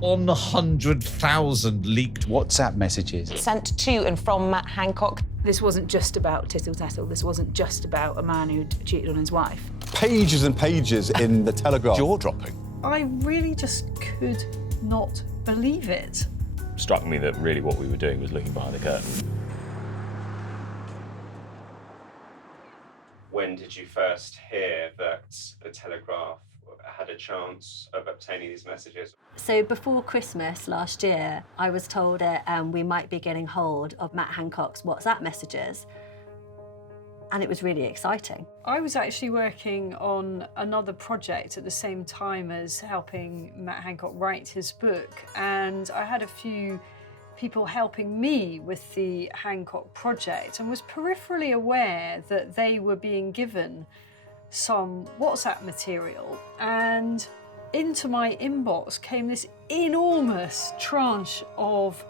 on 100,000 leaked WhatsApp messages sent to and from Matt Hancock. This wasn't just about tittle-tattle. This wasn't just about a man who'd cheated on his wife. Pages and pages in the Telegraph. Jaw-dropping. I really just could not believe it. It struck me that really what we were doing was looking behind the curtain. When did you first hear that the Telegraph had a chance of obtaining these messages? So before Christmas last year, I was told that we might be getting hold of Matt Hancock's WhatsApp messages, and it was really exciting. I was actually working on another project at the same time as helping Matt Hancock write his book, and I had a few people helping me with the Hancock project and was peripherally aware that they were being given some WhatsApp material, and into my inbox came this enormous tranche of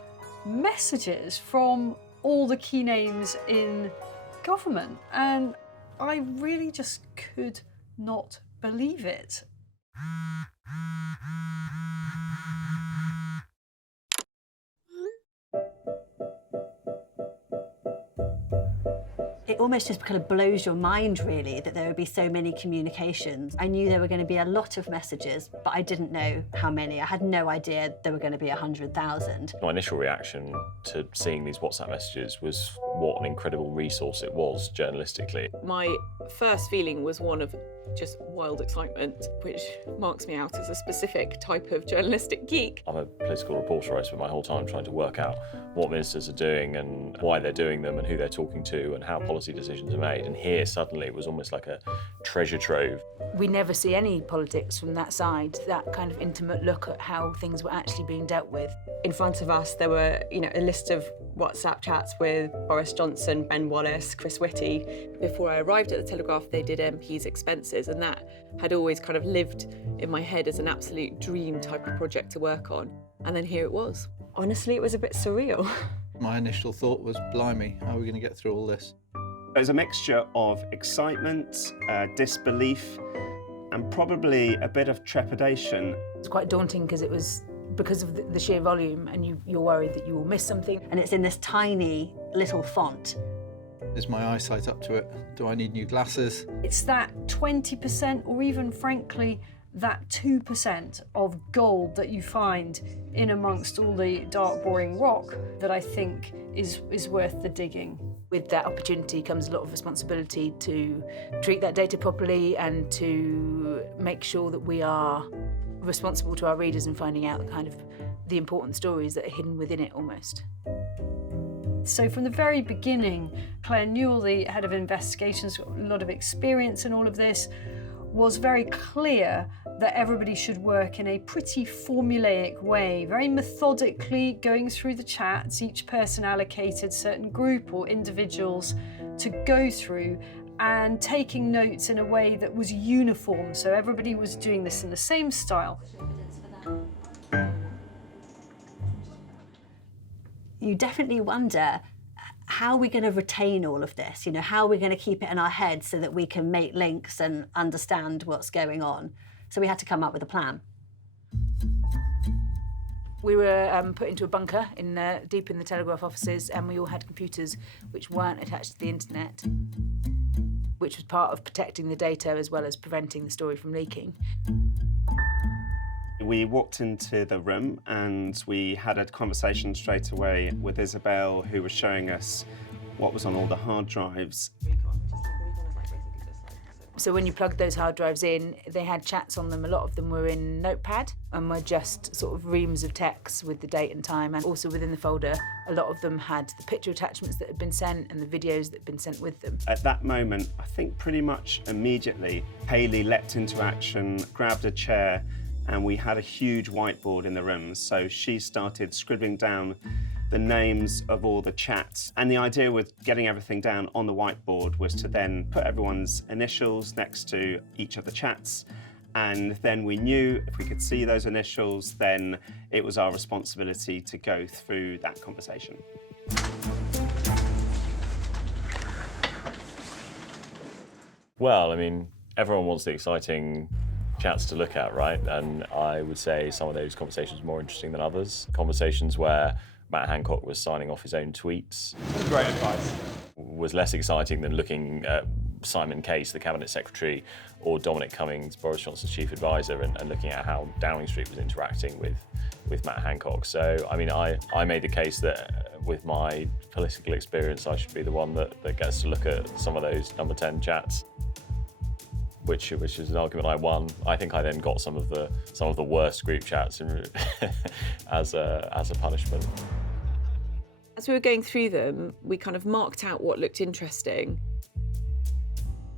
messages from all the key names in government, and I really just could not believe it. It almost just kind of blows your mind, really, that there would be so many communications. I knew there were going to be a lot of messages, but I didn't know how many. I had no idea there were going to be 100,000. My initial reaction to seeing these WhatsApp messages was what an incredible resource it was journalistically. My first feeling was one of just wild excitement, which marks me out as a specific type of journalistic geek. I'm a political reporter. I spent my whole time trying to work out what ministers are doing and why they're doing them and who they're talking to and how policy decisions are made. And here, suddenly, it was almost like a treasure trove. We never see any politics from that side, that kind of intimate look at how things were actually being dealt with. In front of us, there were, a list of WhatsApp chats with Boris Johnson, Ben Wallace, Chris Whitty. Before I arrived at the Telegraph, they did MPs' expenses, and that had always kind of lived in my head as an absolute dream type of project to work on. And then here it was. Honestly, it was a bit surreal. My initial thought was, blimey, how are we going to get through all this? There's a mixture of excitement, disbelief, and probably a bit of trepidation. It's quite daunting because it was because of the sheer volume, and you're worried that you will miss something. And it's in this tiny little font. Is my eyesight up to it? Do I need new glasses? It's that 20%, or even frankly, that 2% of gold that you find in amongst all the dark, boring rock that I think is worth the digging. With that opportunity comes a lot of responsibility to treat that data properly and to make sure that we are responsible to our readers in finding out kind of the important stories that are hidden within it almost. So from the very beginning, Claire Newell, the head of investigations, got a lot of experience in all of this, was very clear that everybody should work in a pretty formulaic way, very methodically going through the chats. Each person allocated certain group or individuals to go through and taking notes in a way that was uniform. So everybody was doing this in the same style. You definitely wonder, how are we going to retain all of this? How are we going to keep it in our heads so that we can make links and understand what's going on? So we had to come up with a plan. We were put into a bunker deep in the Telegraph offices, and we all had computers which weren't attached to the internet, which was part of protecting the data as well as preventing the story from leaking. We walked into the room and we had a conversation straight away with Isabel, who was showing us what was on all the hard drives. So when you plugged those hard drives in, they had chats on them. A lot of them were in Notepad and were just sort of reams of text with the date and time. And also within the folder, a lot of them had the picture attachments that had been sent and the videos that had been sent with them. At that moment, I think pretty much immediately, Hayley leapt into action, grabbed a chair, and we had a huge whiteboard in the room. So she started scribbling down the names of all the chats. And the idea with getting everything down on the whiteboard was to then put everyone's initials next to each of the chats. And then we knew if we could see those initials, then it was our responsibility to go through that conversation. Well, everyone wants the exciting chats to look at, right? And I would say some of those conversations are more interesting than others. Conversations where Matt Hancock was signing off his own tweets. Great advice. Was less exciting than looking at Simon Case, the Cabinet Secretary, or Dominic Cummings, Boris Johnson's chief advisor, and looking at how Downing Street was interacting with Matt Hancock. So, I mean, I made the case that with my political experience, I should be the one that gets to look at some of those number 10 chats, which is an argument I won. I think I then got some of the worst group chats as a punishment. As we were going through them, we kind of marked out what looked interesting.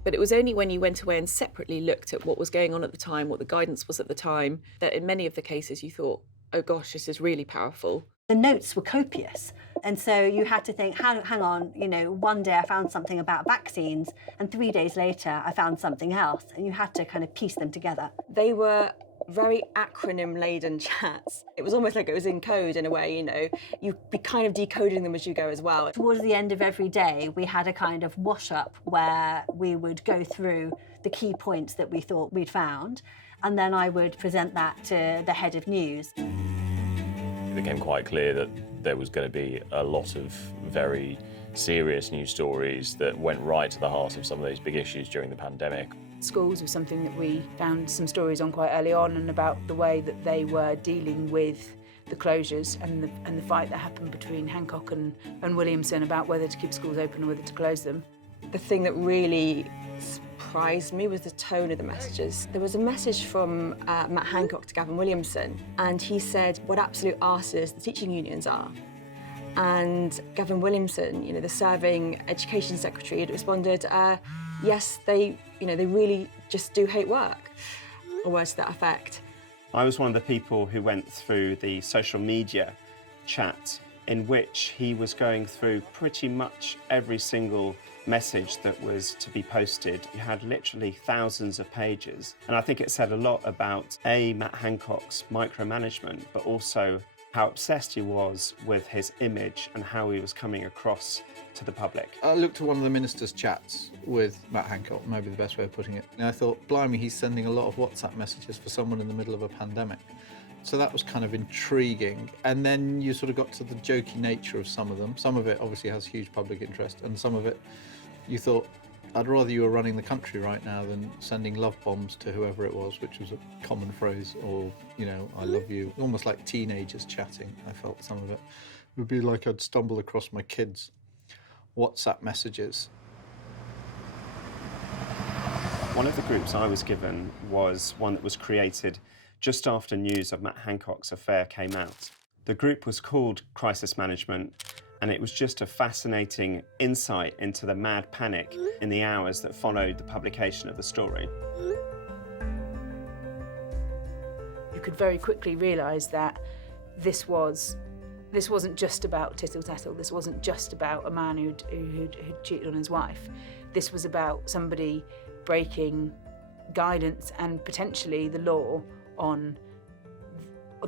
But it was only when you went away and separately looked at what was going on at the time, what the guidance was at the time, that in many of the cases you thought, oh gosh, this is really powerful. The notes were copious. And so you had to think, hang on, you know, one day I found something about vaccines and 3 days later I found something else. And you had to kind of piece them together. They were very acronym-laden chats. It was almost like it was in code in a way, you know. You'd be kind of decoding them as you go as well. Towards the end of every day, we had a kind of wash-up where we would go through the key points that we thought we'd found, and then I would present that to the head of news. It became quite clear that there was going to be a lot of very serious news stories that went right to the heart of some of those big issues during the pandemic. Schools was something that we found some stories on quite early on, and about the way that they were dealing with the closures and the fight that happened between Hancock and Williamson about whether to keep schools open or whether to close them. The thing that really surprised me was the tone of the messages. There was a message from Matt Hancock to Gavin Williamson, and he said what absolute arses the teaching unions are. And Gavin Williamson, you know, the serving education secretary, had responded, yes, they really just do hate work, or words to that effect. I was one of the people who went through the social media chat in which he was going through pretty much every single message that was to be posted. He had literally thousands of pages. And I think it said a lot about, Matt Hancock's micromanagement, but also how obsessed he was with his image and how he was coming across to the public. I looked at one of the ministers' chats with Matt Hancock, maybe the best way of putting it, and I thought, blimey, he's sending a lot of WhatsApp messages for someone in the middle of a pandemic. So that was kind of intriguing. And then you sort of got to the jokey nature of some of them. Some of it obviously has huge public interest, and some of it you thought, I'd rather you were running the country right now than sending love bombs to whoever it was, which was a common phrase, or, you know, I love you. Almost like teenagers chatting, I felt some of it. It would be like I'd stumble across my kids' WhatsApp messages. One of the groups I was given was one that was created just after news of Matt Hancock's affair came out. The group was called Crisis Management, and it was just a fascinating insight into the mad panic in the hours that followed the publication of the story. You could very quickly realise that this wasn't just about tittle-tattle, this wasn't just about a man who'd cheated on his wife. This was about somebody breaking guidance and potentially the law on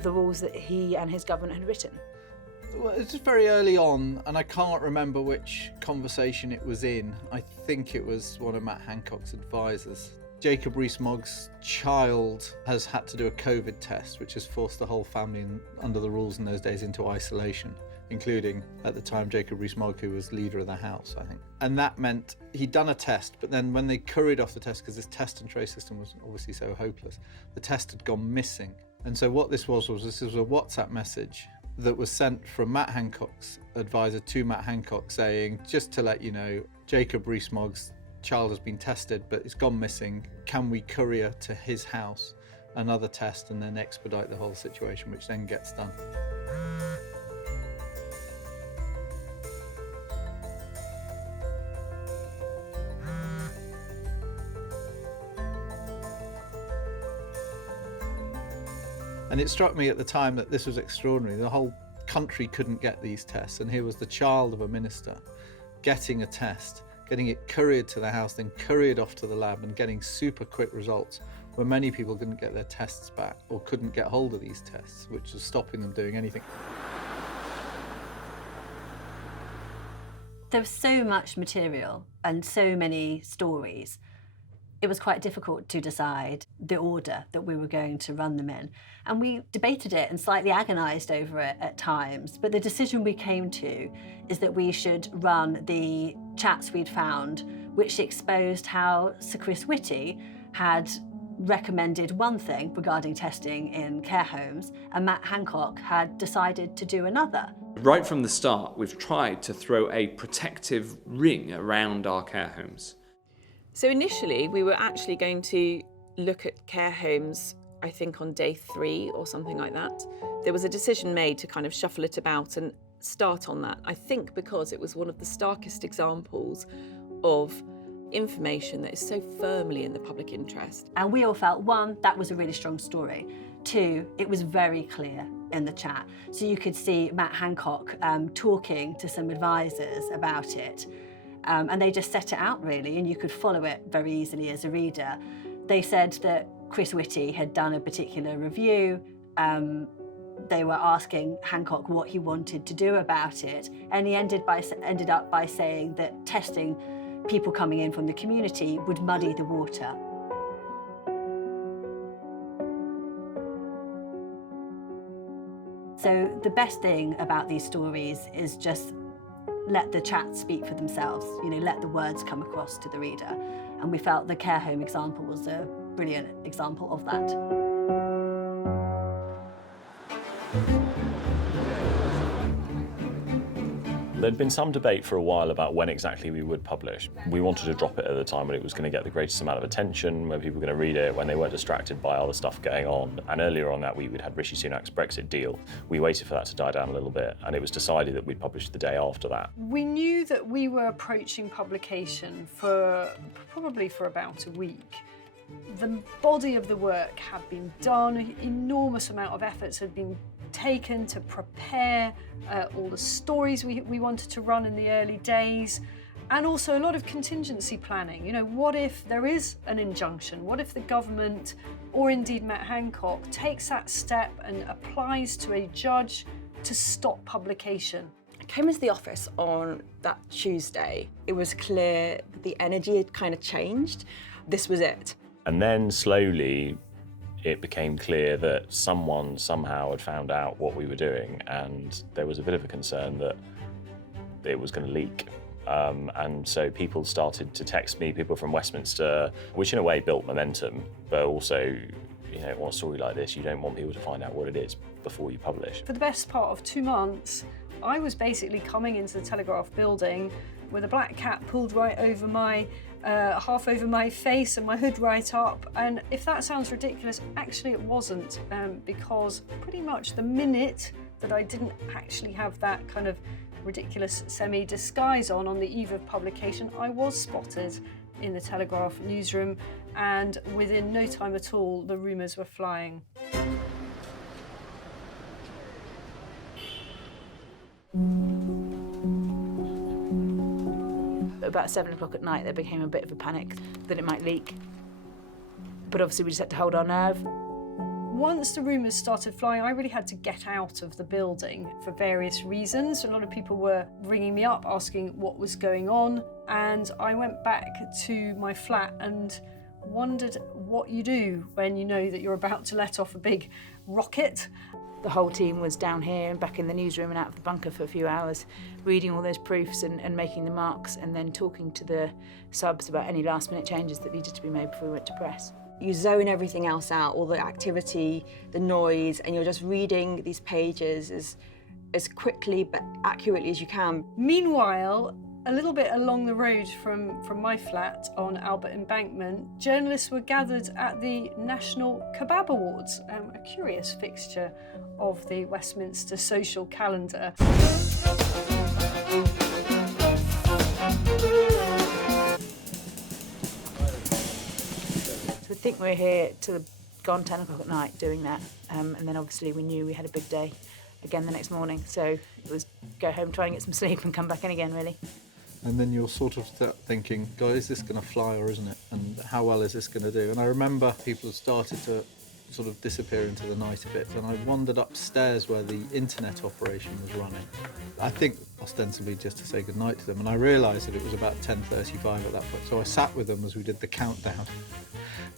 the rules that he and his government had written. Well, it's just very early on, and I can't remember which conversation it was in. I think it was one of Matt Hancock's advisors. Jacob Rees-Mogg's child has had to do a COVID test, which has forced the whole family, under the rules in those days, into isolation, including, at the time, Jacob Rees-Mogg, who was leader of the House, I think. And that meant he'd done a test, but then when they couried off the test, because this test and trace system was obviously so hopeless, the test had gone missing. And so what this was a WhatsApp message that was sent from Matt Hancock's advisor to Matt Hancock saying, just to let you know, Jacob Rees-Mogg's child has been tested, but it's gone missing. Can we courier to his house another test and then expedite the whole situation, which then gets done. And it struck me at the time that this was extraordinary. The whole country couldn't get these tests, and here was the child of a minister getting a test, getting it couriered to the house, then couriered off to the lab, and getting super quick results where many people couldn't get their tests back or couldn't get hold of these tests, which was stopping them doing anything. There was so much material and so many stories. it was quite difficult to decide the order that we were going to run them in. And we debated it and slightly agonised over it at times. But the decision we came to is that we should run the chats we'd found, which exposed how Sir Chris Whitty had recommended one thing regarding testing in care homes, and Matt Hancock had decided to do another. Right from the start, we've tried to throw a protective ring around our care homes. So initially, we were actually going to look at care homes, I think on day 3 or something like that. There was a decision made to kind of shuffle it about and start on that, I think because it was one of the starkest examples of information that is so firmly in the public interest. And we all felt, 1, that was a really strong story. 2, it was very clear in the chat. So you could see Matt Hancock talking to some advisors about it. And they just set it out really, and you could follow it very easily as a reader. They said that Chris Whitty had done a particular review. They were asking Hancock what he wanted to do about it, and he ended up by saying that testing people coming in from the community would muddy the water. So the best thing about these stories is just let the chat speak for themselves, let the words come across to the reader. And we felt the care home example was a brilliant example of that. There'd been some debate for a while about when exactly we would publish. We wanted to drop it at the time when it was going to get the greatest amount of attention, when people were going to read it, when they weren't distracted by other stuff going on. And earlier on that week, we'd had Rishi Sunak's Brexit deal. We waited for that to die down a little bit, and it was decided that we'd publish the day after that. We knew that we were approaching publication for probably for about a week. The body of the work had been done, an enormous amount of efforts had been taken to prepare all the stories we wanted to run in the early days, and also a lot of contingency planning. What if there is an injunction? What if the government, or indeed Matt Hancock, takes that step and applies to a judge to stop publication? I came into the office on that Tuesday. It was clear that the energy had kind of changed. This was it. And then slowly, it became clear that someone somehow had found out what we were doing, and there was a bit of a concern that it was going to leak. And so people started to text me, people from Westminster, which in a way built momentum, but also, on a story like this, you don't want people to find out what it is before you publish. For the best part of 2 months, I was basically coming into the Telegraph building with a black cap pulled right over my half over my face and my hood right up. And if that sounds ridiculous, actually it wasn't, because pretty much the minute that I didn't actually have that kind of ridiculous semi-disguise on the eve of publication, I was spotted in the Telegraph newsroom, and within no time at all, the rumours were flying. About 7 o'clock at night, there became a bit of a panic that it might leak. But obviously we just had to hold our nerve. Once the rumours started flying, I really had to get out of the building for various reasons. A lot of people were ringing me up, asking what was going on, and I went back to my flat and wondered what you do when you know that you're about to let off a big rocket. The whole team was down here and back in the newsroom and out of the bunker for a few hours, reading all those proofs and making the marks, and then talking to the subs about any last-minute changes that needed to be made before we went to press. You zone everything else out, all the activity, the noise, and you're just reading these pages as quickly but accurately as you can. Meanwhile, a little bit along the road from my flat on Albert Embankment, journalists were gathered at the National Kebab Awards, a curious fixture of the Westminster social calendar. So I think we're here till gone 10 o'clock at night doing that, and then obviously we knew we had a big day again the next morning, so it was go home, try and get some sleep and come back in again, really. And then you'll sort of start thinking, God, is this going to fly or isn't it? And how well is this going to do? And I remember people have started to sort of disappear into the night a bit, and I wandered upstairs where the internet operation was running. I think ostensibly just to say goodnight to them, and I realised that it was about 10:35 at that point, so I sat with them as we did the countdown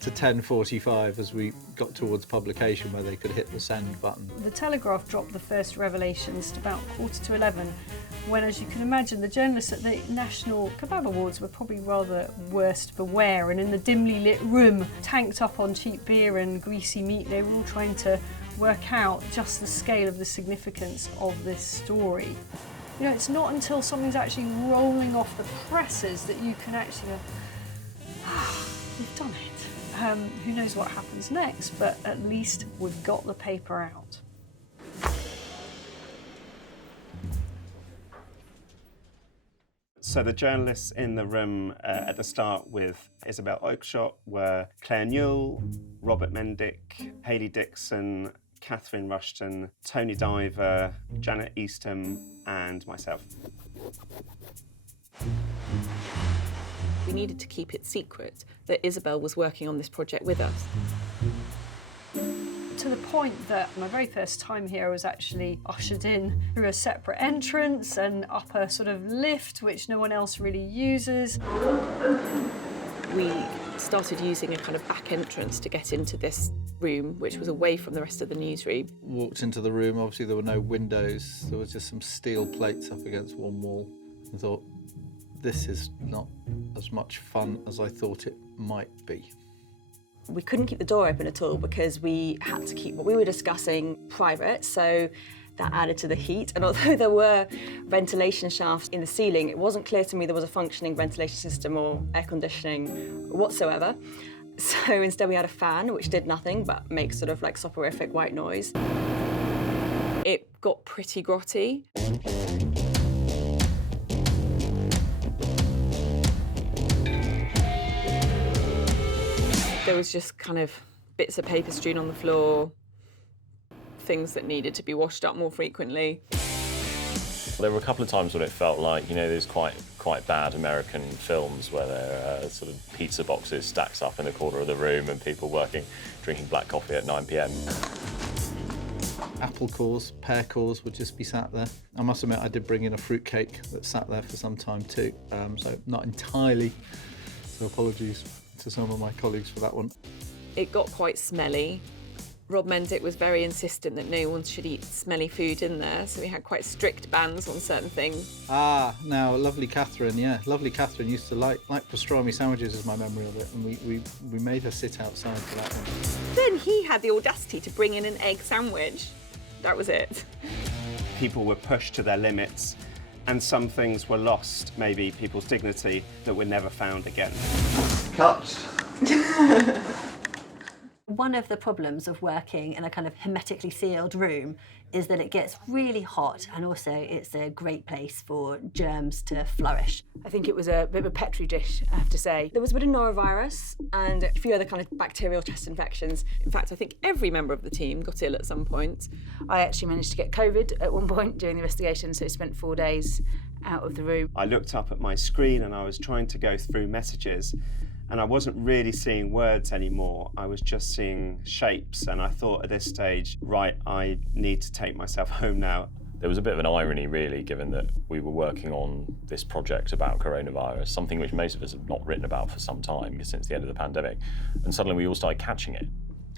to 10:45 as we got towards publication where they could hit the send button. The Telegraph dropped the first revelations at about 11:15, when, as you can imagine, the journalists at the National Kebab Awards were probably rather worse for wear, and in the dimly lit room, tanked up on cheap beer and greasy meat, they were all trying to work out just the scale of the significance of this story. You know, it's not until something's actually rolling off the presses that you can actually go, we've done it. Who knows what happens next, but at least we've got the paper out. So the journalists in the room at the start with Isabel Oakeshott were Claire Newell, Robert Mendick, Hayley Dixon, Catherine Rushton, Tony Diver, Janet Eastham, and myself. We needed to keep it secret that Isabel was working on this project with us. To the point that my very first time here I was actually ushered in through a separate entrance and up a sort of lift which no one else really uses. We started using a kind of back entrance to get into this room, which was away from the rest of the newsroom. Walked into the room, obviously there were no windows, there was just some steel plates up against one wall. I thought, this is not as much fun as I thought it might be. We couldn't keep the door open at all because we had to keep what we were discussing private, so that added to the heat. And although there were ventilation shafts in the ceiling, it wasn't clear to me there was a functioning ventilation system or air conditioning whatsoever. So instead we had a fan, which did nothing but make sort of like soporific white noise. It got pretty grotty. There was just kind of bits of paper strewn on the floor, things that needed to be washed up more frequently. There were a couple of times when it felt like, you know, there's quite bad American films where there are sort of pizza boxes stacked up in the corner of the room and people drinking black coffee at 9 p.m. Apple cores, pear cores would just be sat there. I must admit I did bring in a fruitcake that sat there for some time too, so not entirely, so apologies to some of my colleagues for that one. It got quite smelly. Rob Mendick was very insistent that no one should eat smelly food in there, so we had quite strict bans on certain things. Now, lovely Catherine, yeah. Lovely Catherine used to like pastrami sandwiches is my memory of it, and we made her sit outside for that one. Then he had the audacity to bring in an egg sandwich. That was it. People were pushed to their limits, and some things were lost, maybe people's dignity, that were never found again. Cut. One of the problems of working in a kind of hermetically sealed room is that it gets really hot, and also it's a great place for germs to flourish. I think it was a bit of a petri dish, I have to say. There was a bit of norovirus and a few other kind of bacterial chest infections. In fact, I think every member of the team got ill at some point. I actually managed to get COVID at one point during the investigation, so I spent 4 days out of the room. I looked up at my screen and I was trying to go through messages, and I wasn't really seeing words anymore. I was just seeing shapes, and I thought at this stage, right, I need to take myself home now. There was a bit of an irony, really, given that we were working on this project about coronavirus, something which most of us have not written about for some time, since the end of the pandemic, and suddenly we all started catching it.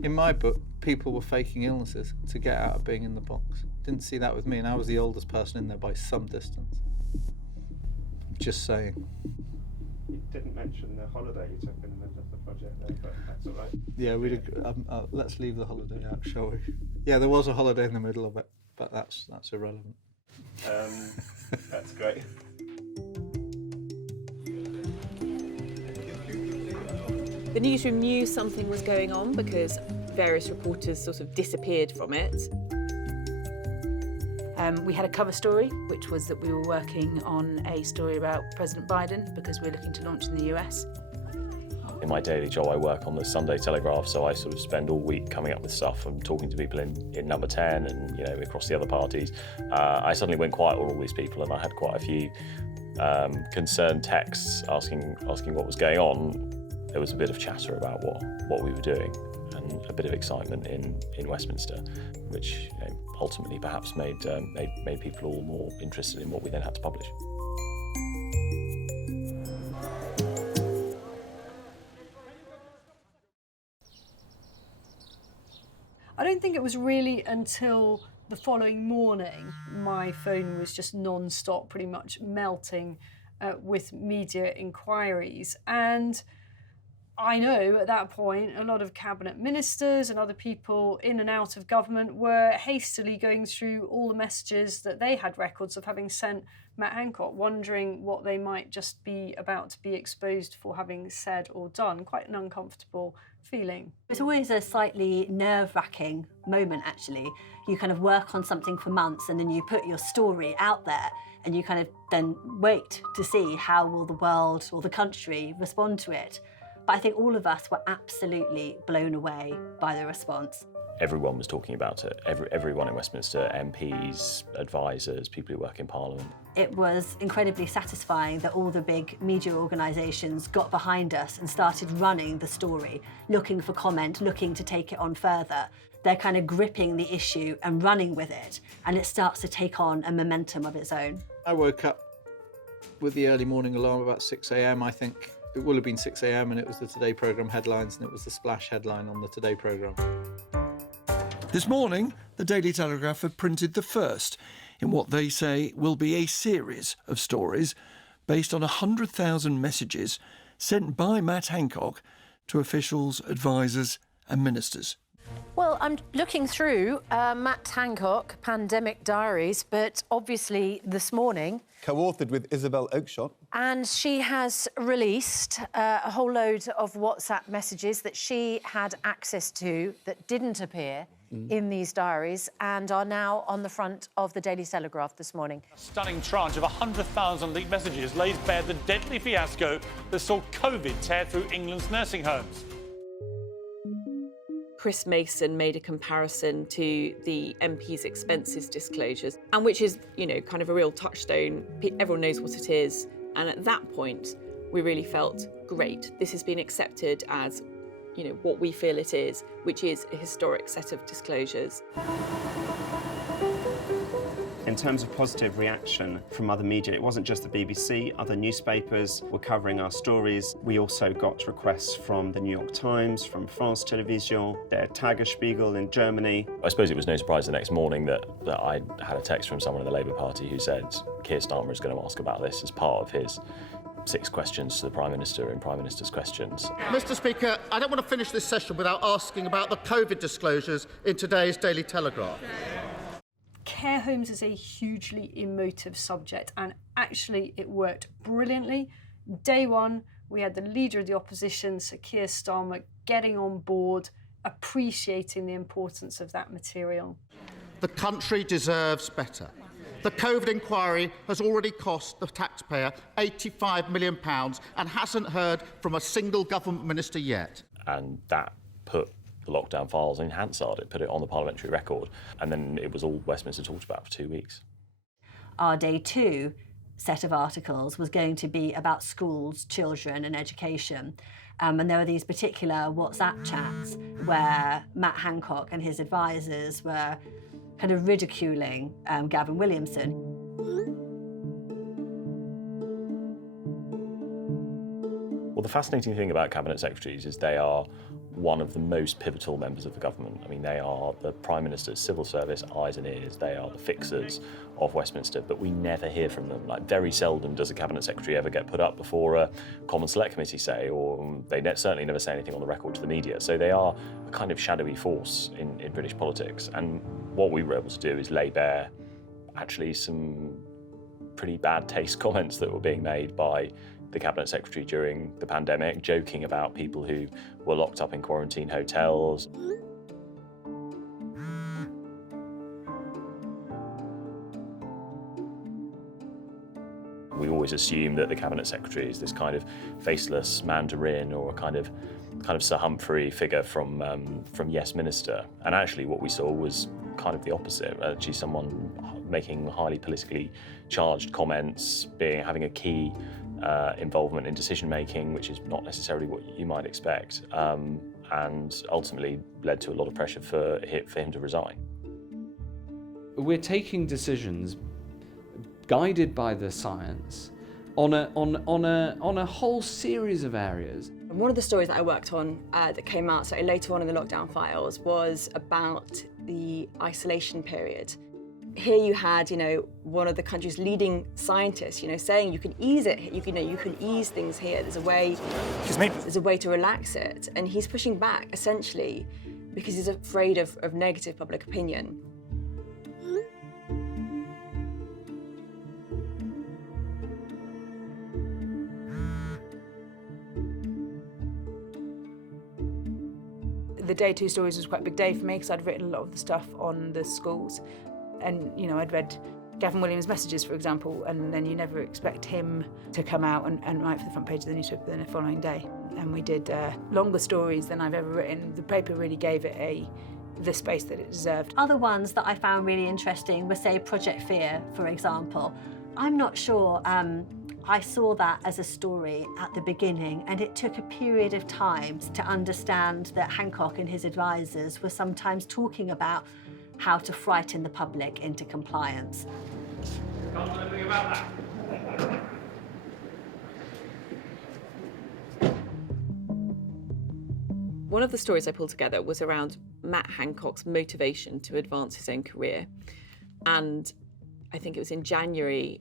In my book, people were faking illnesses to get out of being in the box. Didn't see that with me, and I was the oldest person in there by some distance. Just saying. You didn't mention the holiday you took in the middle of the project there, but that's all right. Yeah, let's leave the holiday out, shall we? Yeah, there was a holiday in the middle of it, but that's irrelevant. That's great. The newsroom knew something was going on because various reporters sort of disappeared from it. We had a cover story, which was that we were working on a story about President Biden because we're looking to launch in the US. In my daily job, I work on the Sunday Telegraph, so I sort of spend all week coming up with stuff and talking to people in number 10 and, you know, across the other parties. I suddenly went quiet on all these people, and I had quite a few concerned texts asking what was going on. There was a bit of chatter about what we were doing, and a bit of excitement in Westminster, which ultimately perhaps made people all more interested in what we then had to publish. I don't think it was really until the following morning my phone was just non-stop, pretty much melting with media inquiries. And I know at that point a lot of cabinet ministers and other people in and out of government were hastily going through all the messages that they had records of having sent Matt Hancock, wondering what they might just be about to be exposed for having said or done. Quite an uncomfortable feeling. It's always a slightly nerve-wracking moment, actually. You kind of work on something for months and then you put your story out there and you kind of then wait to see how will the world or the country respond to it. But I think all of us were absolutely blown away by the response. Everyone was talking about it. Everyone in Westminster, MPs, advisors, people who work in Parliament. It was incredibly satisfying that all the big media organisations got behind us and started running the story, looking for comment, looking to take it on further. They're kind of gripping the issue and running with it, and it starts to take on a momentum of its own. I woke up with the early morning alarm about 6 a.m, I think. It will have been 6 a.m, and it was the Today programme headlines, and it was the splash headline on the Today programme. This morning, the Daily Telegraph have printed the first in what they say will be a series of stories based on 100,000 messages sent by Matt Hancock to officials, advisors and ministers. Well, I'm looking through Matt Hancock pandemic diaries, but obviously this morning... Co-authored with Isabel Oakeshott. And she has released a whole load of WhatsApp messages that she had access to that didn't appear in these diaries and are now on the front of the Daily Telegraph this morning. A stunning tranche of 100,000 leaked messages lays bare the deadly fiasco that saw COVID tear through England's nursing homes. Chris Mason made a comparison to the MP's expenses disclosures, and which is, kind of a real touchstone. Everyone knows what it is. And at that point, we really felt, great, this has been accepted as, what we feel it is, which is a historic set of disclosures. In terms of positive reaction from other media, it wasn't just the BBC, other newspapers were covering our stories. We also got requests from the New York Times, from France Television, their Tagesspiegel in Germany. I suppose it was no surprise the next morning that I had a text from someone in the Labour Party who said Keir Starmer is going to ask about this as part of his 6 questions to the Prime Minister in Prime Minister's Questions. Mr Speaker, I don't want to finish this session without asking about the COVID disclosures in today's Daily Telegraph. Care homes is a hugely emotive subject, and actually it worked brilliantly. Day one, we had the leader of the opposition, Sir Keir Starmer, getting on board, appreciating the importance of that material. The country deserves better. The COVID inquiry has already cost the taxpayer £85 million and hasn't heard from a single government minister yet. And that put the lockdown files in Hansard. It put it on the parliamentary record, and then it was all Westminster talked about for 2 weeks. Our day 2 set of articles was going to be about schools, children and education. And there were these particular WhatsApp chats where Matt Hancock and his advisors were kind of ridiculing Gavin Williamson. Well, the fascinating thing about Cabinet Secretaries is they are one of the most pivotal members of the government. I mean, they are the Prime Minister's civil service eyes and ears. They are the fixers of Westminster, but we never hear from them. Like, very seldom does a Cabinet Secretary ever get put up before a Common Select Committee, say, or they certainly never say anything on the record to the media. So they are a kind of shadowy force in British politics. And what we were able to do is lay bare actually some pretty bad taste comments that were being made by the Cabinet Secretary during the pandemic, joking about people who were locked up in quarantine hotels. We always assume that the Cabinet Secretary is this kind of faceless mandarin or a kind of Sir Humphrey figure from Yes Minister. And actually what we saw was kind of the opposite. She's someone making highly politically charged comments, having a key involvement in decision-making, which is not necessarily what you might expect. and ultimately led to a lot of pressure for him to resign. We're taking decisions guided by the science on a whole series of areas. One of the stories that I worked on that came out slightly later on in the lockdown files was about the isolation period. Here you had, one of the country's leading scientists, saying you can ease it. You can ease things here. There's a way. There's a way to relax it, and he's pushing back essentially because he's afraid of negative public opinion. The day 2 stories was quite a big day for me because I'd written a lot of the stuff on the schools. And, I'd read Gavin Williams' messages, for example, and then you never expect him to come out and write for the front page of the newspaper the following day. And we did longer stories than I've ever written. The paper really gave it the space that it deserved. Other ones that I found really interesting were, say, Project Fear, for example. I'm not sure I saw that as a story at the beginning, and it took a period of time to understand that Hancock and his advisors were sometimes talking about how to frighten the public into compliance. Can't do anything about that. One of the stories I pulled together was around Matt Hancock's motivation to advance his own career. And I think it was in January,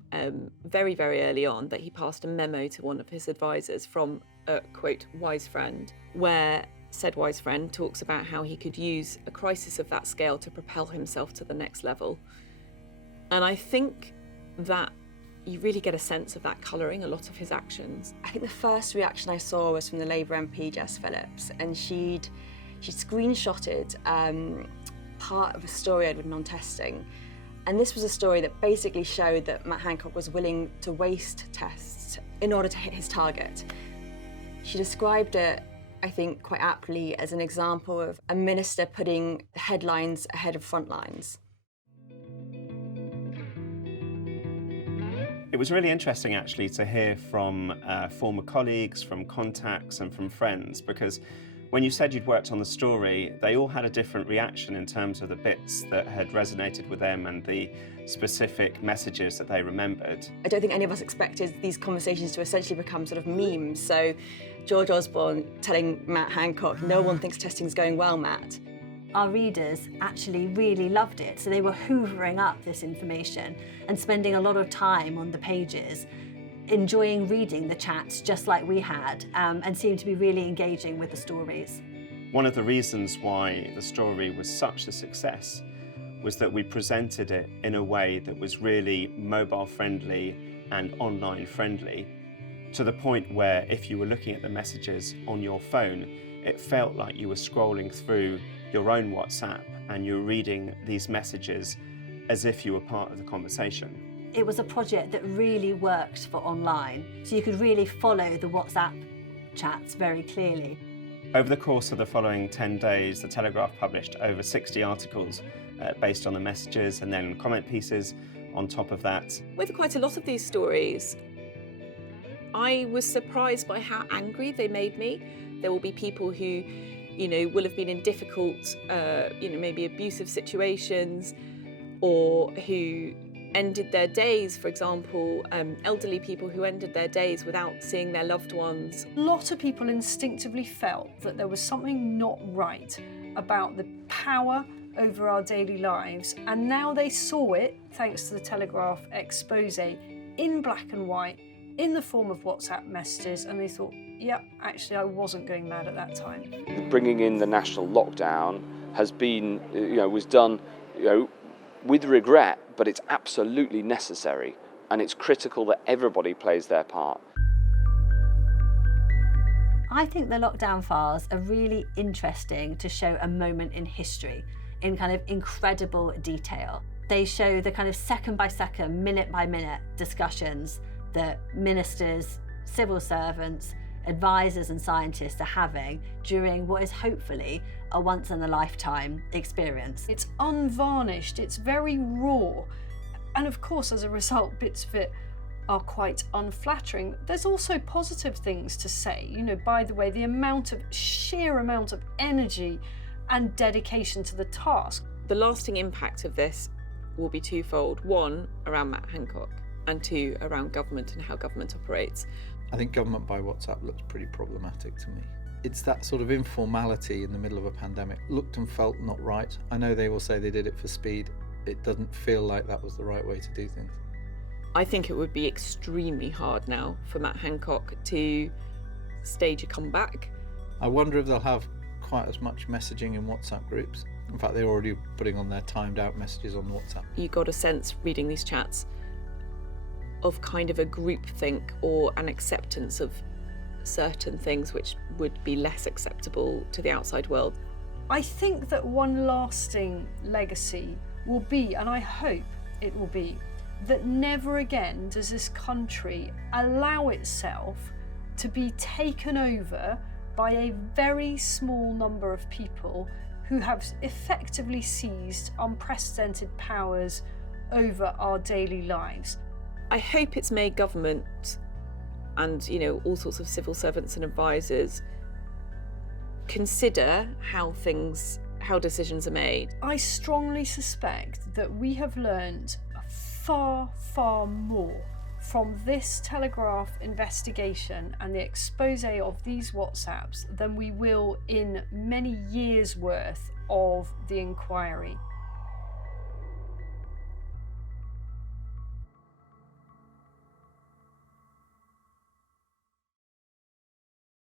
very, very early on, that he passed a memo to one of his advisors from a, quote, wise friend, where said wise friend talks about how he could use a crisis of that scale to propel himself to the next level. And I think that you really get a sense of that colouring a lot of his actions. I think the first reaction I saw was from the Labour MP, Jess Phillips, and she'd screenshotted part of a story I'd written on testing. And this was a story that basically showed that Matt Hancock was willing to waste tests in order to hit his target. She described it, I think, quite aptly as an example of a minister putting headlines ahead of front lines. It was really interesting, actually, to hear from former colleagues, from contacts and from friends, because when you said you'd worked on the story, they all had a different reaction in terms of the bits that had resonated with them and the specific messages that they remembered. I don't think any of us expected these conversations to essentially become sort of memes. So George Osborne telling Matt Hancock, no one thinks testing's going well, Matt. Our readers actually really loved it, so they were hoovering up this information and spending a lot of time on the pages, enjoying reading the chats just like we had, and seemed to be really engaging with the stories. One of the reasons why the story was such a success was that we presented it in a way that was really mobile friendly and online friendly, to the point where if you were looking at the messages on your phone, it felt like you were scrolling through your own WhatsApp and you were reading these messages as if you were part of the conversation. It was a project that really worked for online, so you could really follow the WhatsApp chats very clearly. Over the course of the following 10 days, the Telegraph published over 60 articles based on the messages, and then comment pieces on top of that. With quite a lot of these stories, I was surprised by how angry they made me. There will be people who, will have been in difficult, maybe abusive situations, or who ended their days, for example, elderly people who ended their days without seeing their loved ones. A lot of people instinctively felt that there was something not right about the power over our daily lives, and now they saw it, thanks to the Telegraph expose, in black and white, in the form of WhatsApp messages, and they thought, yeah, actually I wasn't going mad at that time. Bringing in the national lockdown has been, was done, with regret, but it's absolutely necessary, and it's critical that everybody plays their part. I think the lockdown files are really interesting to show a moment in history in kind of incredible detail. They show the kind of second by second, minute by minute discussions that ministers, civil servants, advisors and scientists are having during what is hopefully a once-in-a-lifetime experience. It's unvarnished, it's very raw, and of course as a result bits of it are quite unflattering. There's also positive things to say. You know, by the way, the sheer amount of energy and dedication to the task. The lasting impact of this will be twofold. One, around Matt Hancock, and two, around government and how government operates. I think government by WhatsApp looks pretty problematic to me. It's that sort of informality in the middle of a pandemic. Looked and felt not right. I know they will say they did it for speed. It doesn't feel like that was the right way to do things. I think it would be extremely hard now for Matt Hancock to stage a comeback. I wonder if they'll have quite as much messaging in WhatsApp groups. In fact, they're already putting on their timed out messages on WhatsApp. You got a sense, reading these chats, of kind of a groupthink or an acceptance of certain things which would be less acceptable to the outside world. I think that one lasting legacy will be, and I hope it will be, that never again does this country allow itself to be taken over by a very small number of people who have effectively seized unprecedented powers over our daily lives. I hope it's made government and, you know, all sorts of civil servants and advisors consider how decisions are made. I strongly suspect that we have learned far, far more from this Telegraph investigation and the expose of these WhatsApps than we will in many years' worth of the inquiry.